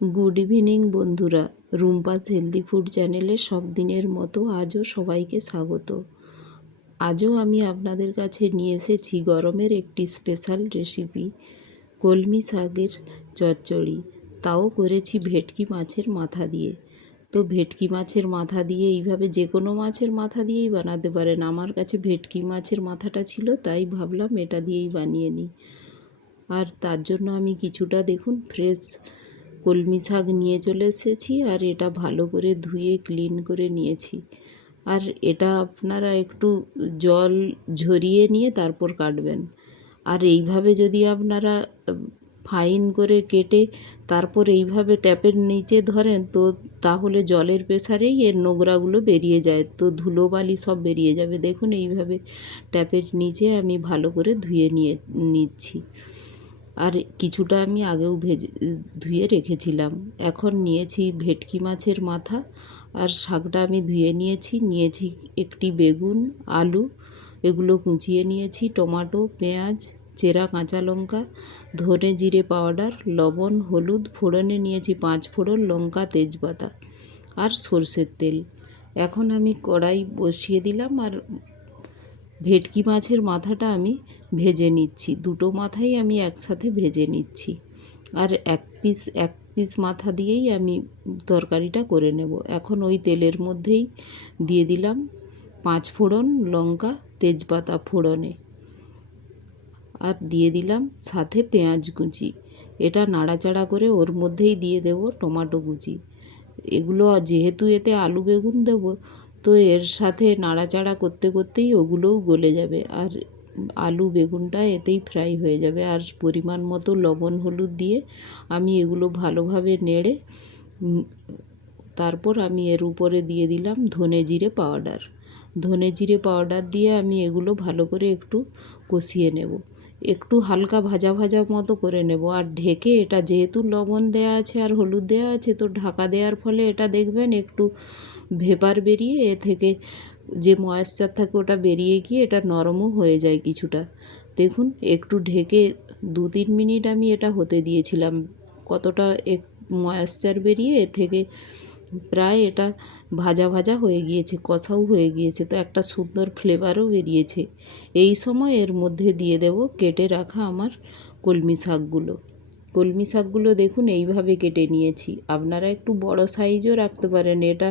Good evening বন্ধুরা, Rumpa's healthy food চ্যানেলে সব দিনের মতো আজও সবাইকে স্বাগত। আজও আমি আপনাদের কাছে নিয়ে এসেছি গরমের একটি স্পেশাল রেসিপি, কলমি শাকের চচ্চড়ি। তাও করেছি ভেটকি মাছের মাথা দিয়ে। তো ভেটকি মাছের মাথা দিয়ে এইভাবে যে কোনো মাছের মাথা দিয়েই বানাতে পারেন। আমার কাছে ভেটকি মাছের মাথাটা ছিল, তাই ভাবলাম এটা দিয়েই বানিয়ে নিই। আর তার জন্য আমি কিছুটা দেখুন ফ্রেশ কলমি শাক নিয়ে চলে এসেছি, আর এটা ভালো করে ধুয়ে ক্লিন করে নিয়েছি। আর এটা আপনারা একটু জল ঝরিয়ে নিয়ে তারপর কাটবেন। আর এইভাবে যদি আপনারা ফাইন করে কেটে তারপর এইভাবে ট্যাপের নিচে ধরেন, তো তাহলে জলের প্রেসারেই এর নোংরাগুলো বেরিয়ে যায়, তো ধুলোবালি সব বেরিয়ে যাবে। দেখুন এইভাবে ট্যাপের নিচে আমি ভালো করে ধুয়ে নিচ্ছি। আর কিছুটা আমি আগেও ধুয়ে রেখেছিলাম। এখন নিয়েছি ভেটকি মাছের মাথা, আর শাকটা আমি ধুয়ে নিয়েছি একটি বেগুন, আলু, এগুলো কুচিয়ে নিয়েছি, টমেটো, পেঁয়াজ, চেরা কাঁচা লঙ্কা, ধনে জিরে পাউডার, লবণ, হলুদ, ফোড়নে নিয়েছি 5 ফোড়ন, লঙ্কা, তেজপাতা আর সরষের তেল। এখন আমি কড়াই বসিয়ে দিলাম, আর ভেটকি মাছের মাথাটা আমি ভেজে নিচ্ছি। দুটো মাথাই আমি একসাথে ভেজে নিচ্ছি, আর এক পিস মাথা দিয়েই আমি তরকারিটা করে নেব। এখন ওই তেলের মধ্যেই দিয়ে দিলাম 5 ফোড়ন, লঙ্কা, তেজপাতা ফোড়নে, আর দিয়ে দিলাম সাথে পেঁয়াজ কুচি। এটা নাড়াচাড়া করে ওর মধ্যেই দিয়ে দেব টমেটো কুচি। এগুলো যেহেতু এতে আলু বেগুন দেব, তো এর সাথে নাড়াচাড়া করতে করতেই ওগুলোও গলে যাবে, আর আলু বেগুনটা এতেই ফ্রাই হয়ে যাবে। আর পরিমাণ মতো লবণ হলুদ দিয়ে আমি এগুলো ভালোভাবে নেড়ে তারপর আমি এর উপরে দিয়ে দিলাম ধনে জিরে পাউডার দিয়ে আমি এগুলো ভালো করে একটু কষিয়ে নেব, একটু হালকা ভাজা ভাজা মতো করে নেব। আর ঢেকে, এটা যেহেতু লবণ দেওয়া আছে আর হলুদ দেওয়া আছে, তো ঢাকা দেওয়ার ফলে এটা দেখবেন একটু ভেপার বেরিয়ে এ থেকে যে ময়েশ্চার থাকে ওটা বেরিয়ে গিয়ে এটা নরমও হয়ে যায় কিছুটা। দেখুন একটু ঢেকে 2-3 মিনিট আমি এটা হতে দিয়েছিলাম। কতটা ময়েশ্চার বেরিয়ে এ থেকে প্রায় এটা ভাজা ভাজা হয়ে গিয়েছে, কষাও হয়ে গিয়েছে, তো একটা সুন্দর ফ্লেভারও বেরিয়েছে। এই সময় এর মধ্যে দিয়ে দেব কেটে রাখা আমার কলমি শাকগুলো দেখুন এইভাবে কেটে নিয়েছি। আপনারা একটু বড় সাইজও রাখতে পারেন। এটা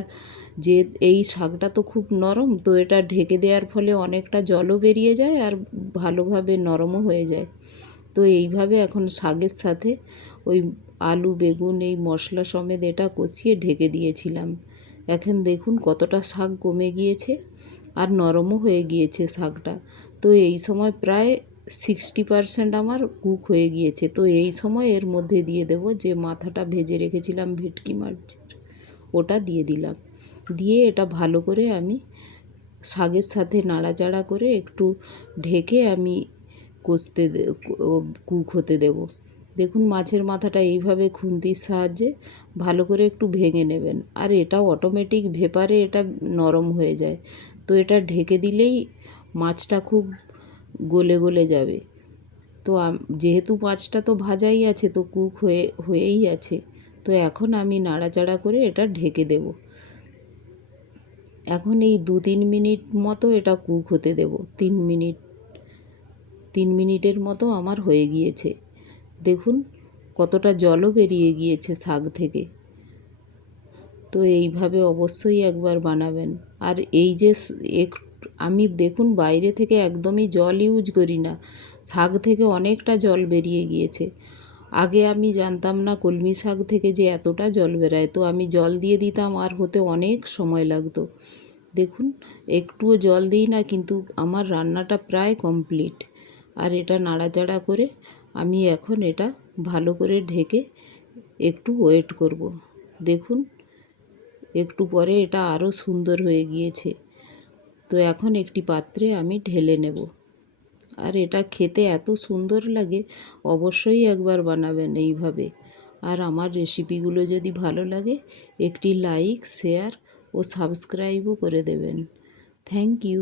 যে এই শাকটা তো খুব নরম, তো এটা ঢেকে দেওয়ার ফলে অনেকটা জলও বেরিয়ে যায় আর ভালোভাবে নরমও হয়ে যায়। তো এইভাবে এখন শাকের সাথে ওই আলু বেগুন এই মশলা সমেত এটা কষিয়ে ঢেকে দিয়েছিলাম। এখন দেখুন কতটা শাক কমে গিয়েছে আর নরমও হয়ে গিয়েছে শাকটা। তো এই সময় প্রায় 60% আমার কুক হয়ে গিয়েছে। তো এই সময় এর মধ্যে দিয়ে দেব যে মাথাটা ভেজে রেখেছিলাম ভেটকি মাছের, ওটা দিয়ে দিলাম। দিয়ে এটা ভালো করে আমি শাকের সাথে নাড়াচাড়া করে একটু ঢেকে আমি কুক হতে দেব। দেখুন মাছের মাথাটা এইভাবে খুন্তির সাহায্যে ভালো করে একটু ভেঙে নেবেন, আর এটা অটোমেটিক ভেপারে এটা নরম হয়ে যায়। তো এটা ঢেকে দিলেই মাছটা খুব গলে গলে যাবে। তো যেহেতু মাছটা তো ভাজাই আছে, তো কুক হয়েই আছে, তো এখন আমি নাড়াচাড়া করে এটা ঢেকে দেব। এখন এই 2-3 মিনিট মতো এটা কুক হতে দেব। 3 মিনিটের মতো আমার হয়ে গিয়েছে। দেখুন কতটা জলও বেরিয়ে গিয়েছে শাক থেকে। তো এইভাবে অবশ্যই একবার বানাবেন। আর এই যে আমি দেখুন বাইরে থেকে একদমই জল ইউজ করি না, শাক থেকে অনেকটা জল বেরিয়ে গিয়েছে। আগে আমি জানতাম না কলমি শাক থেকে যে এতটা জল বেরায়, তো আমি জল দিয়ে দিতাম আর হতে অনেক সময় লাগতো। দেখুন একটুও জল দিই না, কিন্তু আমার রান্নাটা প্রায় কমপ্লিট। আর এটা নাড়াচাড়া করে আমি এখন এটা ভালো করে ঢেকে একটু ওয়েট করব। দেখুন একটু পরে এটা আরও সুন্দর হয়ে গিয়েছে। তো এখন একটি পাত্রে আমি ঢেলে নেব। আর এটা খেতে এত সুন্দর লাগে, অবশ্যই একবার বানাবেন এইভাবে। আর আমার রেসিপিগুলো যদি ভালো লাগে একটি লাইক, শেয়ার ও সাবস্ক্রাইবও করে দেবেন। Thank you.